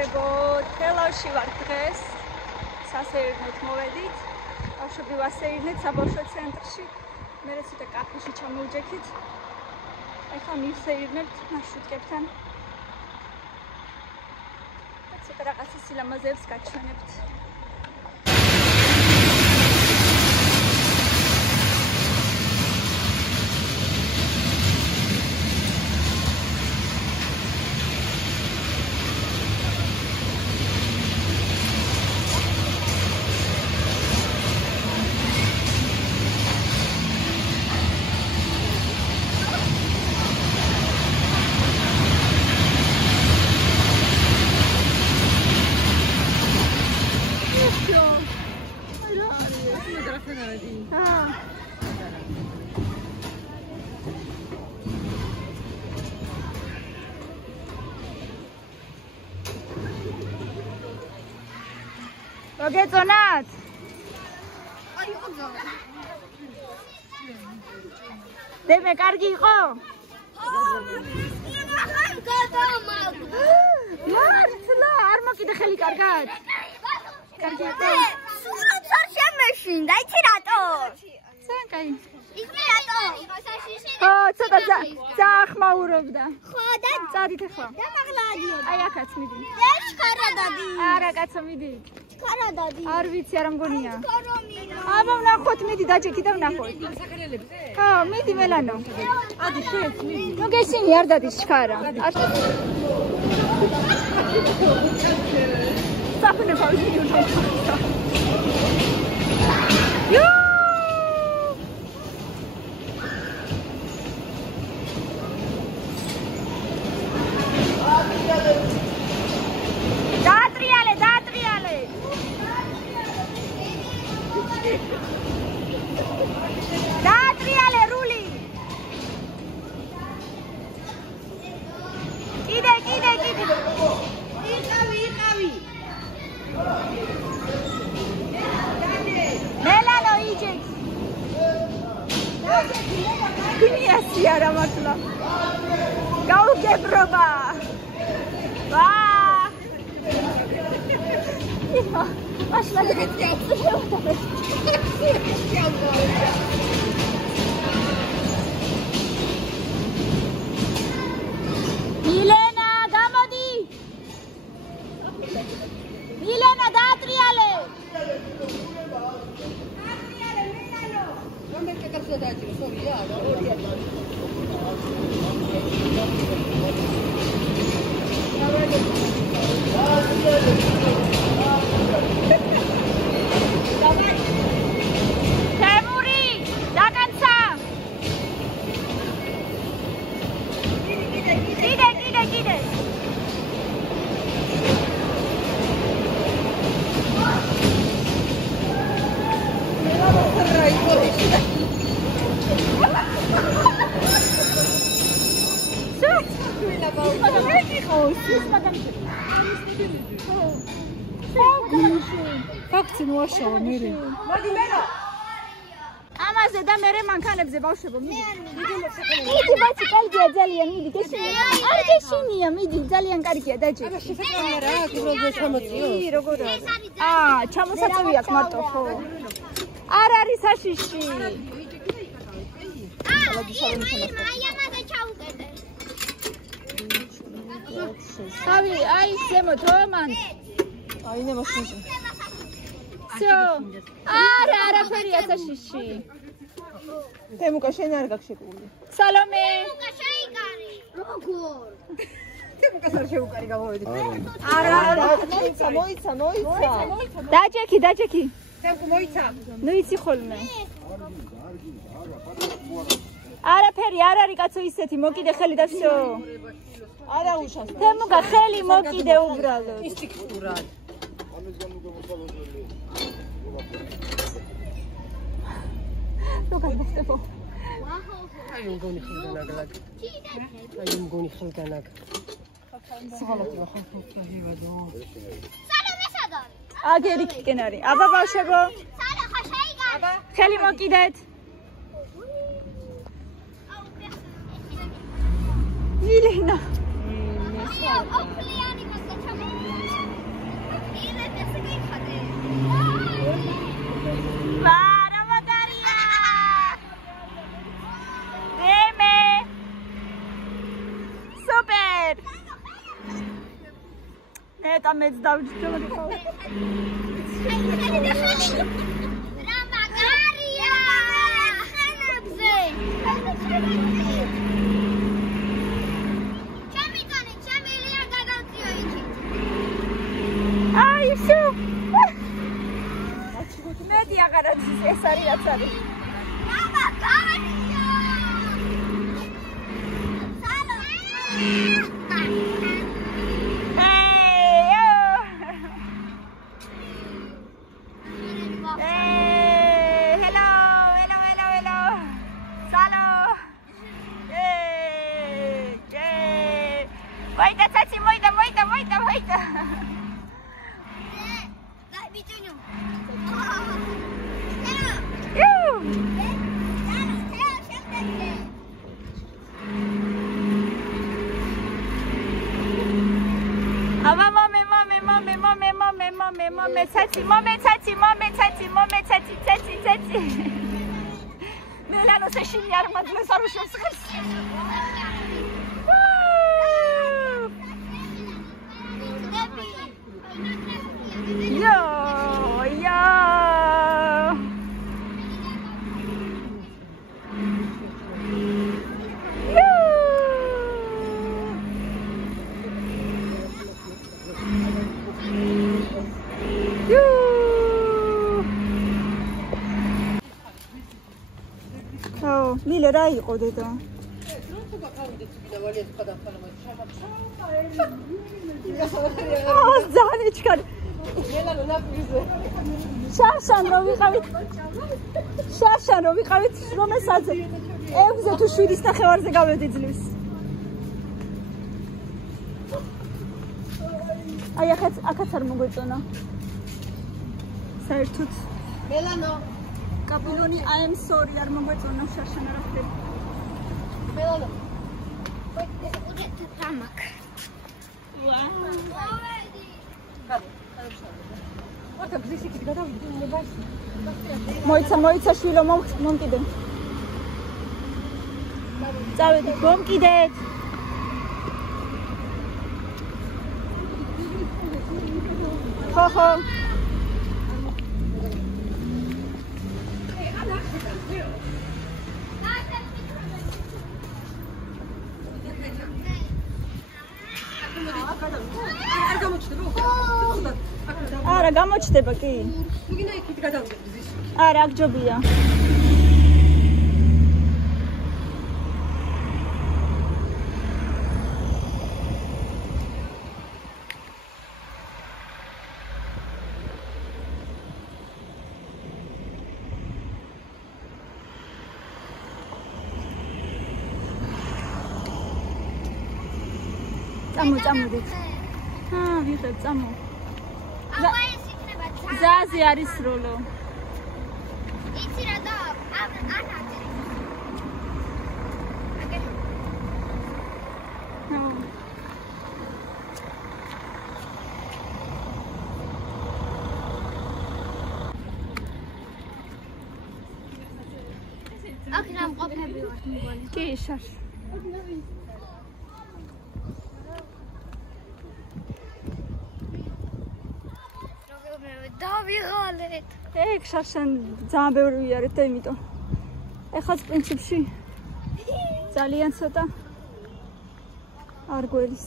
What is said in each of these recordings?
მეგობრებო, თელავში ვარ დღეს. სასეირნოთ მოვედით. ბავშვები ვასეირნეთ საბავშვო ცენტრში. მე ცოტა კაფეში ჩამოვჯექით. ეხლა მივსეირნებთ მარშრუტკებთან. ცოტა რაღაცა სილამაზეებს გაჩვენებთ. მოგეწონათ? დემე კარგი იყო? მართლა არ მოკიდე ხელი კარგად? კარგი იყო? სულაც არ შემეშინდა, იცი რატო? ძალიან კაი. იცი რატო? ო, ცოტა ძახმაურობდა. ხო და წადით ახლა. დამაღლადიო. აი აქაც მიდი. ეს ხარა დადი. არა, კაცო მიდი. ხარა დადი. არ ვიცი, არა მგონია. კორომინა. აბა ვნახოთ, მიდი დაჭექი და ვნახოთ. ხო, მიდი მელანო. ადი შენ მიდი. ნუ გესინი არ დადის შქარა. საფუნე ფავში უნდა. იუ! დაატრიალე, დაატრიალე. დაატრიალე რული. კიდე. იყავი. მელანო იჯექ. გნიასი არა მართლა. გაუგებრობა. ვა! მაშლა მილენა, გამოდი! მილენა, დაატრიალე! დაატრიალე, მილენო! რომელ კაცო დააჭირო, სორია, ორია. თემური, დაკანცა! კიდე. ფაქტი მოაშავა მერე. მოდი მერე. ამაზე და მერე მანქანებზე ბავშვებო, მიდი. მიდი ბაცი, კარგია ძალიან, მიდი, გეშინია. არ გეშინია, მიდი, ძალიან კარგია, დაჭი. აბა შეფეთქება რა, როგორ ჩამოწიო? როგორ არის? ჩამოსაწევი აქვს მარტო, ხო? არ არის საშიში. მაიამაზე ჩაუკეტე. თავი, აი, ზემოთ, რო მან. აი ნა მაშინში. всё. არაფერია საშიში. თემუკა შენ არ გაქვს შეკული. სალომე. შეიკარი. როგორ? თემუკას არ შეუკარი გამოვედი. არა. მოიცა. დაჭექი. თემუკა მოიცა. ნუ იცი ხოლმე. არაფერი არ არის კაცო ისეთი, მოკიდე ხელი და всё. არა უშავს. თემუკა ხელი მოკიდე უბრალოდ. ინსტინქტურად. ნუ გადახტებო. აი მგონი ხელგანაგ. საღალატი ხალხი სალომე სადარ? აგერი კენ არის. აბა ბავშვებო. სალე ხო შეიკარი. აბა ხელი მოკიდეთ. მილენა. ოფლიანი მასა ჩამო. ნეტა მეც დავჯდოდი ხო? რა მაგარია! ხანებზე! ჩემიწონი, ჩემილი არ გადავწიო იქით. აი შო! მეტი აღარ არის ეს არის რაც არის. რა მაგარია! სალო! Melano se șiniar mă duc să rușăm scris. Yo, yo. მილე რა იყო დედა? ძალიან ჩქარი. შარშან რო ვიყავით რომელსაც 6-ზე თუ 7-ის ნახევარზე გავედი ძლივს. აი ახაც არ მოგვეწონა. საერთოდ მელანო Capiloni, I am sorry, არ მოგვეწონა შარშან არ ხდება. მელანო. თამაკ. ვაუ. ოთა გზის იქით გადავიდე ნებაში. მოიცა შვილო მომკიდე. წავედი მომკიდეთ. ხო. არა გამოჩდება კი. ვიგინა იქით გადავიდე გზის. არა აქ ჯობია. წამოდეთ. ვიღებ წამო. აბა ეს იქნება ზაზე არის როლო. იცი რა და ანაძე. აქ რა მყოფები ვართ მგონი. კი შარ. დავიღალეთ. ეგ შარშან ძალიან ბევრი ვიარეთ და იმიტომ. ეხაც პრინციპში ძალიან ცოტა არ გველის.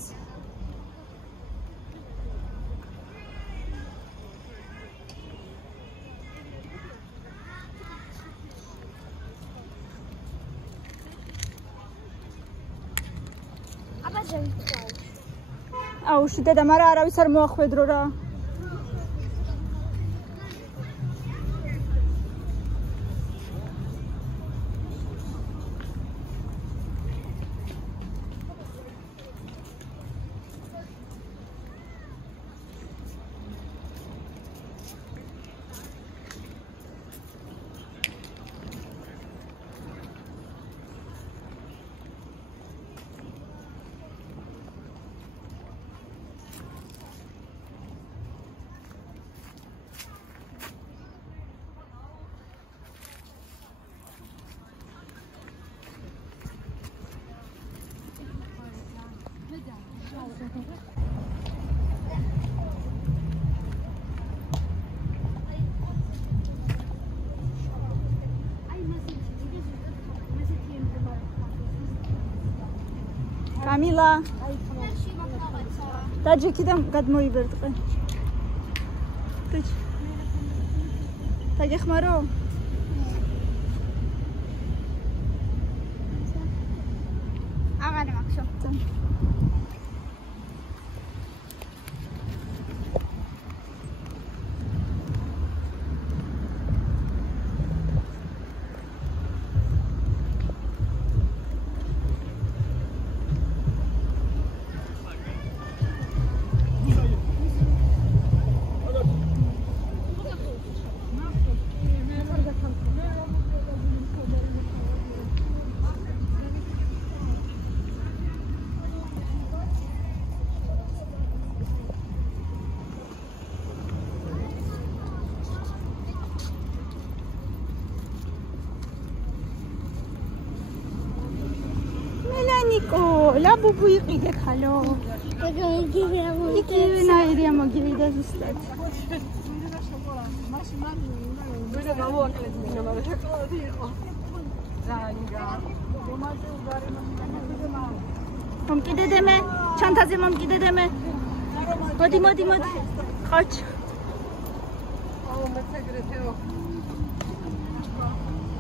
აბა ზევიწავ. აუში დედა, მაგრამ არავის არ მოახვედრო რა. კამილა დაჯექიდან გადმოიბერტყე დაგეხმარო აღარ მაქვს ლა ბუბუ იყიდე ხალო იგივე ნაირია მოგივიდა ზუსტად ვიდა გამოვაკლეთ მინდა მაგრამ შეკავდი იყო ზანგა მომკიდედემე ჩანთაზე მომკიდედემე მოდი ყოჩ აუ მეცეგრეთეო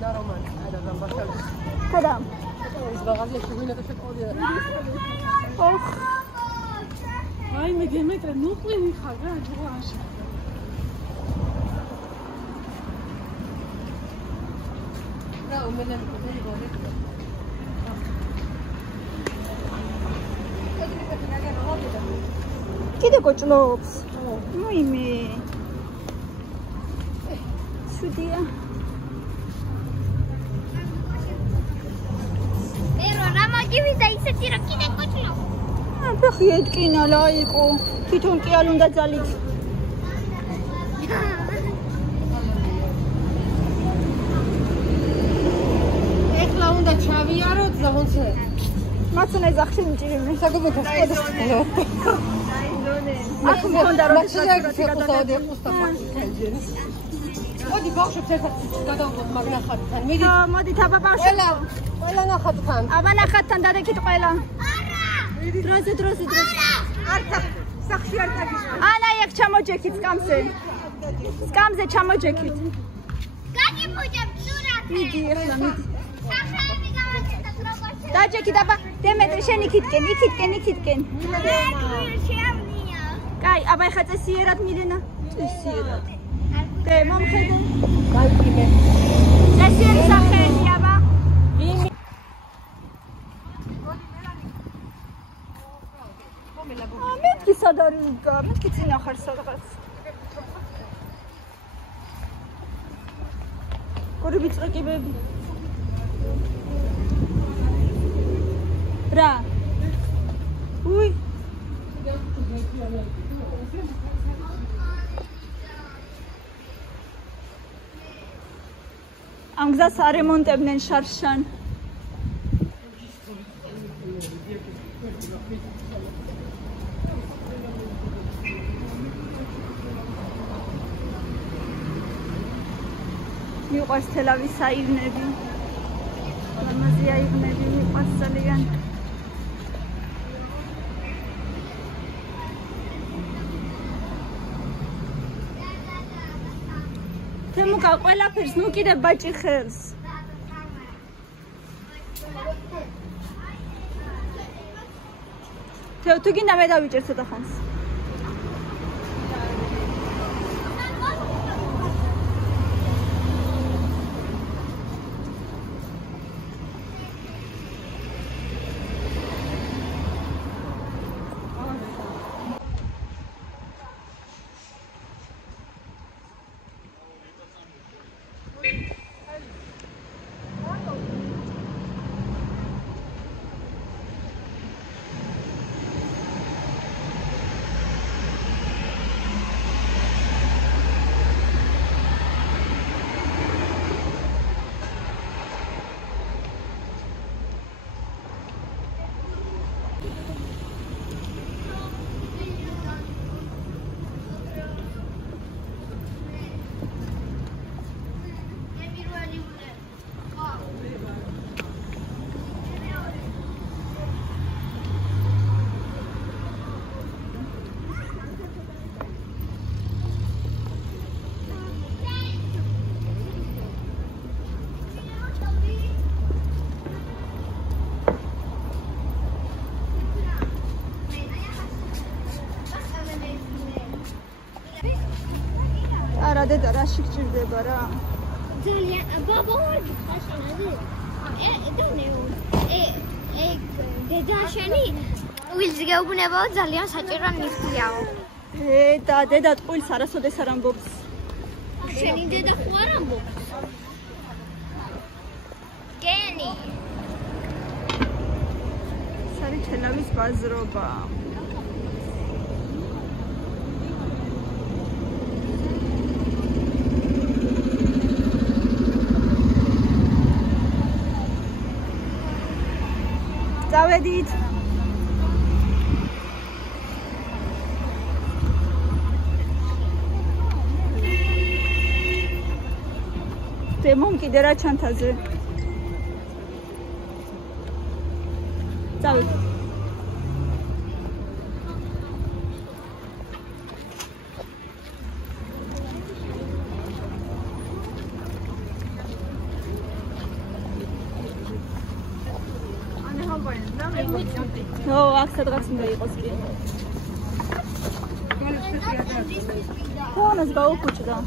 და რომან არა დამბახალ ხოდამ ის ბაღაზიაში ვინა და შეკავდი ოხ აი მე დემეტრე ნუყვინი ხარ რა ჯუაში რა უმელანი გოდი გოდი კიდე გოჭლობს მოიმე სუდია მოგივიდა ისეთი რომ კიდე გოჭლობს აბახი ეთკინა ლაიყო თვითონ კი არ უნდა ძალით ეხლა უნდა ჩავიაროთ ზოგონცე მაცუნე ზახში მჭირიმე საგუბოთო სკოდეს აქ მქონდა რომ გადავდე უსტაფაჩი მოდი ბავშვებს ერთად გადავდოთ მაგნახატთან მიდი მოდით აბა ბავშვებო ყველა ნახატთან აბა ნახატთან დადეკით ყველა დროზე არცა სახში არ დაგიშვა ანა იქ ჩამოჯექით სკამზე ჩამოჯექით გაგიფუჭებ სურათი მიდი ახლა მიდი სახეები გავაკეთოთ როგორც დაჯექით აბა დემეტრე შენ იქითკენ შეავნია კაი აბა ეხლა წესიერად მილენა წესიერად დე მომხედე გაიგინე წესიერი სახელი აბა მეთქი სად არის უკა მეთქი წინა ხარ სადღაც გორები წაკიბები რა უი ამ გზას არემონტებდნენ შარშან მიყვარს თელავის აიღნები ლამაზი აიღნები მიყვარს ძალიან თემუკა ყველაფერს ნუ კიდე ბაჭი ხელს თუ გინდა მე დავიჭერ ცოტა ხანს დედა რაში გჭირდება რა? ძალიან ბაბა ვარ გიხაშენაზე. დონეო. დედა შენი ტყუილს გეუბნებაო ძალიან საჭირო ნიხიაო. დედა ტყუილს არასოდეს არ ამბობს. შენი დედა ხო არ ამბობს? გენი. სარი თელავის ბაზრობა. დავედით. დემონ კიდე რა ჩანთაზე? დავედით. ნო, აქ სადღაც უნდა იყოს კი. ხონას გაუხუჭდა.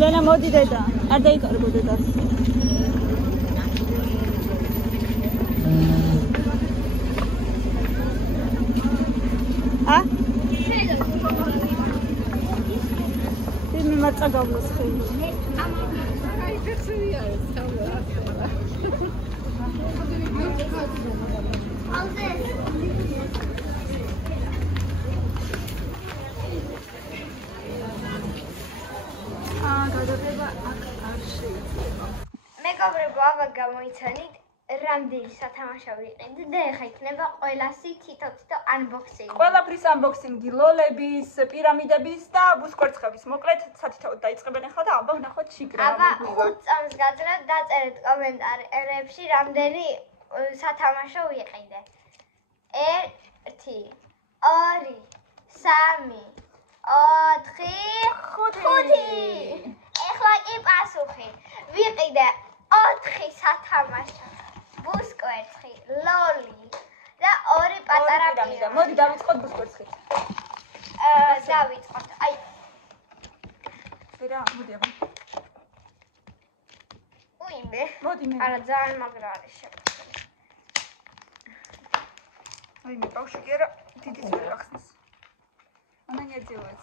ილენა მოდი დედა, არ დაიკარგო დედას. მე მარწა გავლოს ხელი. მეგობრებო, ავად გამოიცანით რამდენი სათამაშო ვიყიდით და ეხა იქნება ყველასი თითო unboxing. ყველაფრის unboxing-ი, ლოლების, პირამიდების და ბუსკვერცხების. მოკლედ, სათითაოდ დაიწყებენ ახლა და აბა ვნახოთ შიგრა. აბა 5 წამს გაძლევთ, დაწერეთ კომენტარებში რამდენი სათამაშო ვიყიდე. 1 2 3 4 5 ეხლა კი პასუხი. ვიყიდე 4 სათამაშო. ბუსკვერცხი, ლოლი და 2 პატარა პირამიდა. მოდი დავიწყოთ ბუსკვერცხით. დავიწყოთ. აი. ვერა, მოდი აბა. უიმე. მოდი მე. არა, ძალიან მაგრა არის შემოწმული. აი მე ბავშვი კი არა, დიდიც ვერ ახსნის. ამან ეძევაც.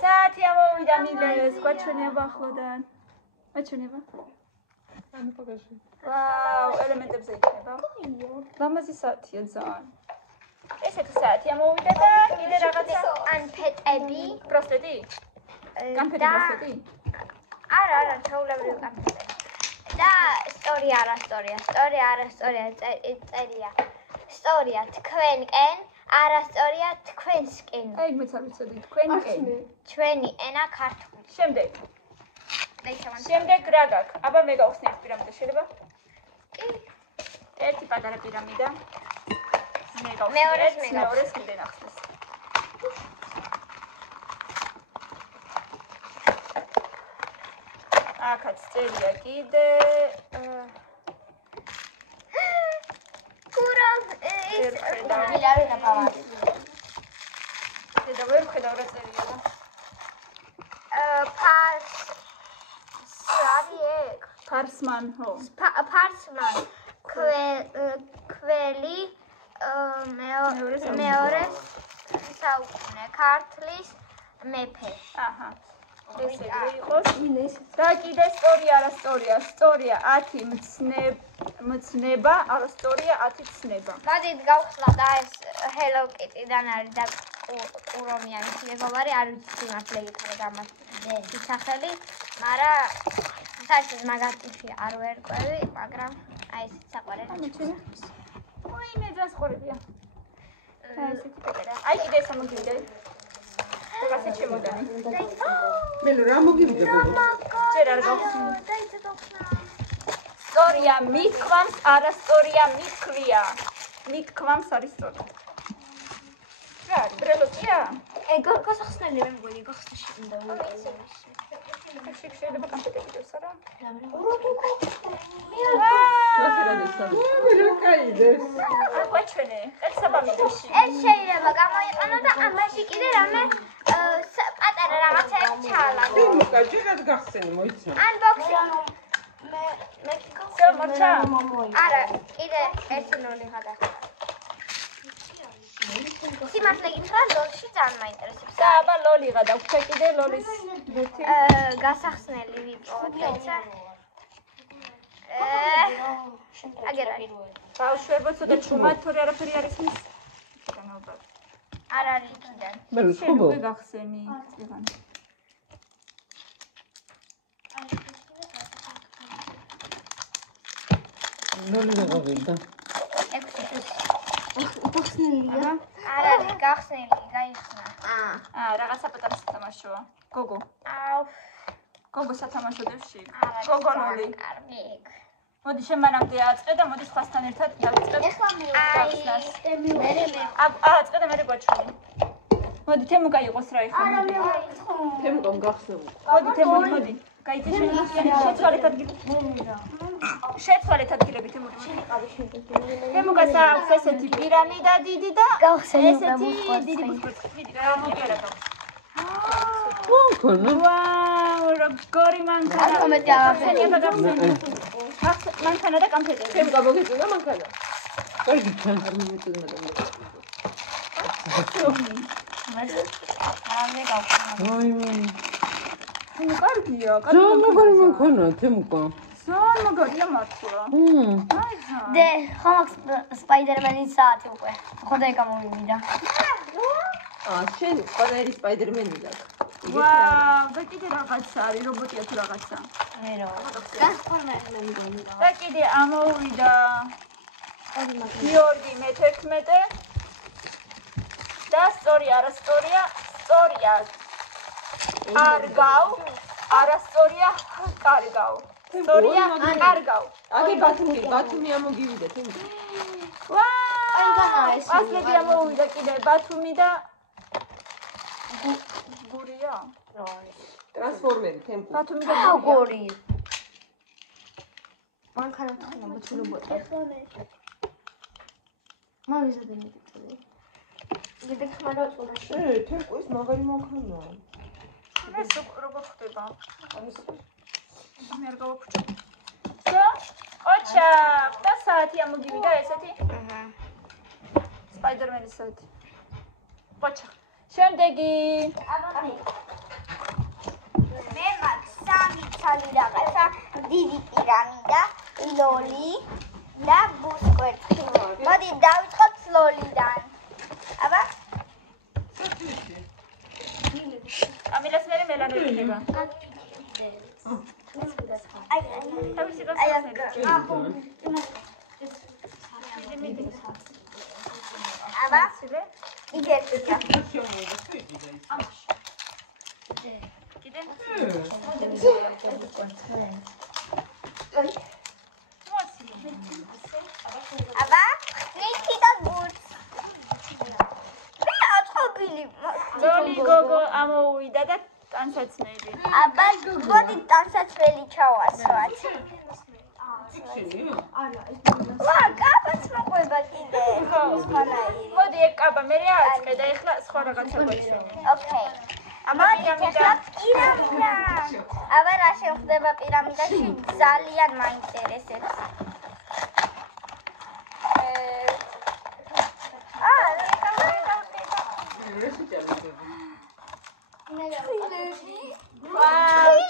საათი ამოვიდა მილეს, გვაჩვენება ახლოდან. აჩვენება? ანუ პოგაში. ვაუ, ელემენტებზე იქნება. ლამაზი საათია ძალიან. ესეთი საათი ამოვიდა და კიდე რაღაცა ანფეტები. ბრასლეტი? განფეთი ბრასლეტი? არა, ჩაულებრივი განფეტი. და სტორია წერია. სტორია თქვენკენ, არასტორია თქვენსკენ. აი მეც არ ვიცოდი, თქვენკენ. ჩვენი ენა ქართული. შემდეგ. შემდეგ რა გაქვს? აბა მე გავხსნი ეს პირამიდა შეიძლება? კი. ერთი პატარა პირამიდა. მე გავხსნი. მეორეს კიდე ნახსნეს. აქაც წერია კიდე. კურავს ის მილავი ნაპავარი. და ვერ ხედავ რა წერია და. ფარსმან, ხო. ფარსმან. ქველი მეორე საუკუნე ქართლის მეფე. აჰა. ესე იყოს. და კიდე სწორია, არასწორია. სწორია 10 მცნება, არასწორია 10 ცნება. მოდით გავხსნათ და ეს Hello Kitty-დან არის და ყურომიანი მეგობარი არ ვიცი სიმართლე იქნება გამას სახელი, მაგრამ საერთოდ მაგათი არ ვერკვევი, მაგრამ აი ეს საყვარელი. ვაიმე ძას ხორებია. აი კიდე ეს ამოგივიდე. რაღაცა შემოდანი. მე რა მოგივიდე? ჯერ არ გავხსნი. სწორია მithქვამს, არასწორია მithქვია. მithქვამს არის სწორი. რა არის ბრელოსია? გასახსნელი მე მგონი გახსნა უნდა ვიცი. შეიძლება კამპიუტერი დევს არა? აკვაჩვენე, ეს საბამიდოში. ეს შეიძლება გამოიყენო და ამაში კიდე რამე პატარა რაღაცები ჩაალაგო. თემუკა, ჯერად გახსენე, მოიცნო. Unboxing. მე შემორჩა? არა, კიდე 1-0 გადახდა. სიმართლე გითხრა, ლოლში ძალიან მაინტერესებს. და აბა ლოლიღა და უკვე კიდე ლოლის ბუთი. გასახსნელი ვიპოვოთ, ეცა. აგერ არის. ბავშვებო, ცოტა ჩუმად, თორე არაფერი არის მის. არ არის იქიდან. მე ხუბო. შენ გახსენი წიგან. ნოლი გავიდა. 6 წუთი. გახსნილია? არ არის გახსნილი, გაიხსნა. რაღაცა პატარა სათამაშოა. გოგო. აუ, გოგო სათამაშო დევში. არ არის. გოგო ლოლი. კარგი. მოდი შენ მანამდე აწყე და მოდი სხვასთან ერთად დავიწყებ. ეხლა მე აწყე და მე გვაჩვენი. მოდი თემუკა იყოს რა ეხლა. თემუკამ გახსენე. მოდი თემუკა, მოდი. გაიწე შენ შეცვალეთ ადგილი. შეცვალეთ ადგილები თემუკა. თემუკას აქვს ესეთი პირამიდა დიდი და ესეთი დიდი ბუსკოტი. რა მოგერა. მოგონა. ვაუ, როგორი მანქანა. ამმეტი აღარ მანქანა და კამფეტები. თემუკა მოგიწევდა მანქანა. კარგი ჩანს არ მომეწონა და. ამე გავხსნა. ვაიმე. ნუ კარგია, ძალიან მაგარი მანქანა, თემუკა. ძალიან მაგარია მართლა. აიჰა. დე, ხომაქს სპაიდერმენის საათი უკვე. ხოდა გამოვივიდა. შენ ყველერი სპაიდერმენი და. ვაუ, და კიდე რაღაცა არის, რობოტია თუ რაღაცა. მე რო. და კიდე ამოვიდა გიორგი მე-11 და სწორია, არასწორია, სწორია. კარგავ, არასწორია, კარგავ. სწორია, კარგავ. აგე ბათუმი ამოგივიდე თემუკა. ვაუ, ასლები ამოვიდა კიდე ბათუმი და გურია. ტრანსფორმერი თემუკა. ბათუმი და გური. მანქანა თხნა ბუთულობოთა. მოვიზადე მეტი. გიდე ხმარო წურაში. თემუკა ის მაგარი მანქანაა. ეს როგორ ხდება? მე არ გავაფუჭო. სო? ოჩა, და საათი ამოგივიდა ესეთი? აჰა. სპაიდერმენის საათი. ოჩა. შემდეგი. მე მაქვს 3 ცალი რაღაცა, დიდი პირამიდა, ლოლი და ბუსკოტი. მოდი დავიწყოთ ლოლიდან. აბა ამილას მე მელანო იქნება. აი თავისი აი გასახსნელი. აბა სიდე? იგერტია. კიდე? აბა ნიკი და გურს. მე აწყობილი. ლოლი გოგო ამოვიდა და ტანსაცმელი. აბა მოდი ტანსაცმელი ჩავასვათ. ვა, კაბაც მოყვება კიდე. მოდი ეგ კაბა მე აწყე და ეხლა სხვა რაღაცა გვაჩვენე. ოკეი. მოდი ეხლა პირამიდა. აბა რა შეხვდება პირამიდაში ძალიან მაინტერესებს.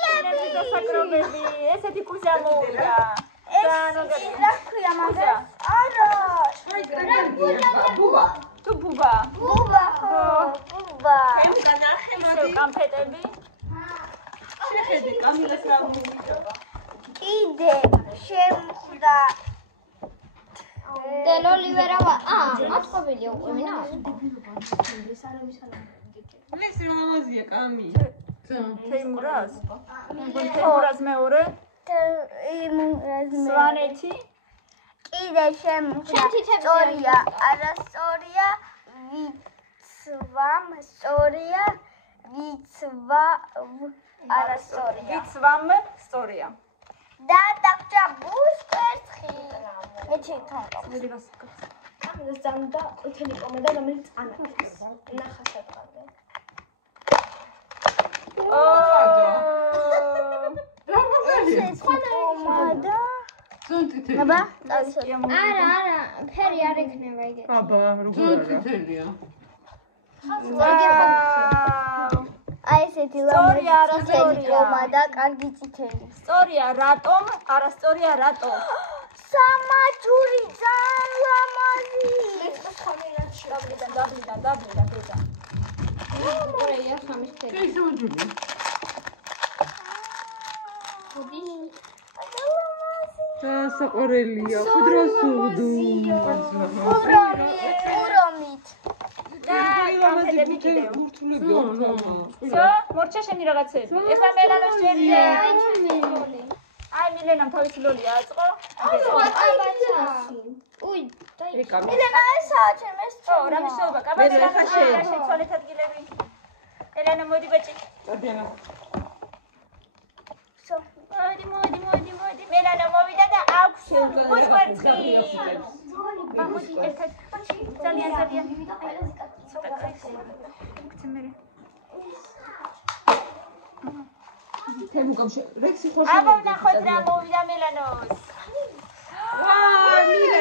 ხილები და საკრობები, ესეთი კუზა მოვიდა. რა ქვია მაგას? არა. თუ ბუბა. ბუბა ხო, ბუბა. კამფეტები. შეხედე, კამილას რა მოვიდება. კიდე შემხვდა. დელ ოლივერა მათყობილია უკვე მინა? ეს რა ლამაზია, კამი. თეიმურაზ. თეიმურაზ მეორე. სვანეთი. კიდე შემხვდა. სწორია, არასწორია, ვიცვამ, სწორია, ვიცვა, არასწორია. ვიცვამ სწორია. და დაგჭა ბუს კვერცხი. მეჩი თონგა. ამას ზამდა ყვითელი კომედა რომელიც ანაკის. ნახა საწყამდე. კომედა. აბა, არა, ფერი არ ექნება იგივე. აბა, როგორ თითელია. აი ესეთი ლამაზი კომედა, კარგი წითელი. სწორია რატომ, არასწორია რატო. სამაჯური ძალიან ლამაზი. დაბლიდან ბეჭა. ორია ხამის ფერი. ეს უჯული. და საყორელია, ხუდრა სუღდუ. ურომით. და კამფეტები კიდევ. გურთულები ოქროა. სო, მორჩა შენი რაღაცები. ეხლა მელანოს ჯერია. აი მილენამ თავისი ლოლი აწყო. უი, ე კამი. მილენა ესაა ჩემს. ო, რა მისოობა? კაბა მელანა შეცვალეთ ადგილები. ელანა მოდი ბაჭი. დადიანა. მოდი. მელანა მოვიდა და აქვს კვერცხი. მოდი ერთად. ძალიან. მოგცემერე. თემუკამში რექსი ხოშ. აბა ნახოთ რა მოვიდა მელანოს. ვაა, მილე.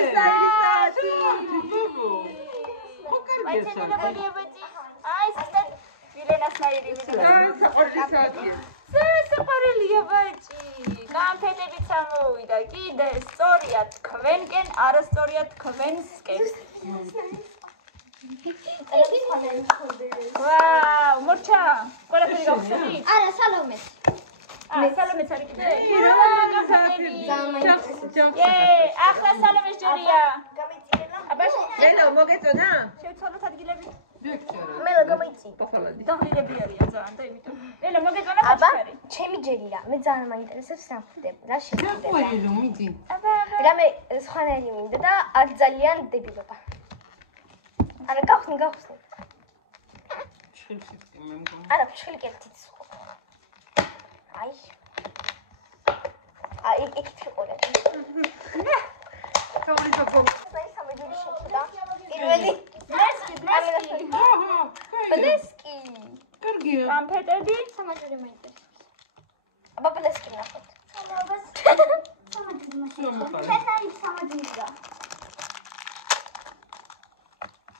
ბაჭენა მოდია ბაჭი. აი სისტენ მილენას ნაირი მიდოდა. საყორულისაა. საყორულია ბაჭი. კამფეტებიც ამოვიდა. კიდე სწორია თქვენკენ, არასწორია თქვენსკენ. ვაუ, მორჩა. ყველაფერი გავხსნი? არა, სალომეს. სალომეც არის კიდე? ჯახს. ახლა სალომეს ჯერია. აბა ლელა მოგეწონა? შევცვალოთ ადგილები. მე ლოგომიცი. პაფალადი. დაღლილები არიან ძალიან და იმიტომ. ლელა მოგეწონა აბა, ხოჩქარი. ჩემი ჯერია. მე ძალიან მაინტერესებს რა ხდება, რა შეგვიძლია. გაყვარილო, მიდი. აბა. რამე სხვანაირი მინდა და აქ ძალიან დებილობა. არა, გავხსნი. შევსიტ მე მგონი. არა, ფშხილი კეთით სხვა. აი, იქით ვიყურე. თავი დაგო. სამეჯური შეხვდა. პირველი ბლესკი. ბლესკი. კარგია. კამფეტები. სამაჯური მაინტერესებს. აბა ბლესკი ნახოთ.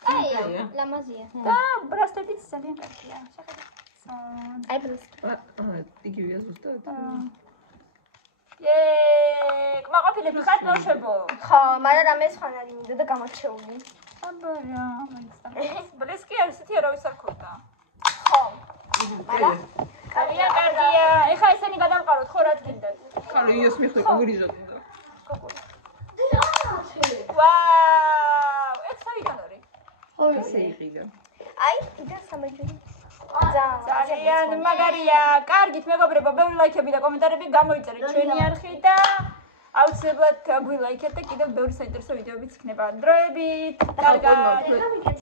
აი, ლამაზია. და ბრასტედიც ძალიან კარგია. შეხედე. აი ბლესკი. იგივეა ზუსტად. კმაყოფილები ხართ ბავშვებო? ხო, მაგრამ რამე სხვანაირი მინდა და გამოჩეული. აბა რა, მაინც. ბლესკი არის ისეთი არავის არ ქონდა. ხო. კარგია. ეხა ესენი გადამყაროთ ხო რა გინდათ? ხარო იოს მიხვი გურიჟოთ. ვაუ, ეს საიდან არის? ესე იყიდა. აი, კიდე სამეჯური. ძალიან მაგარია. კარგით მეგობრებო, ბევრი ლაიქები და კომენტარები გამოიწერეთ ჩვენი არხი და აუცილებლად გვილაიქეთ და კიდევ ბევრი საინტერესო ვიდეოებიც იქნება. დროებით. კარგად.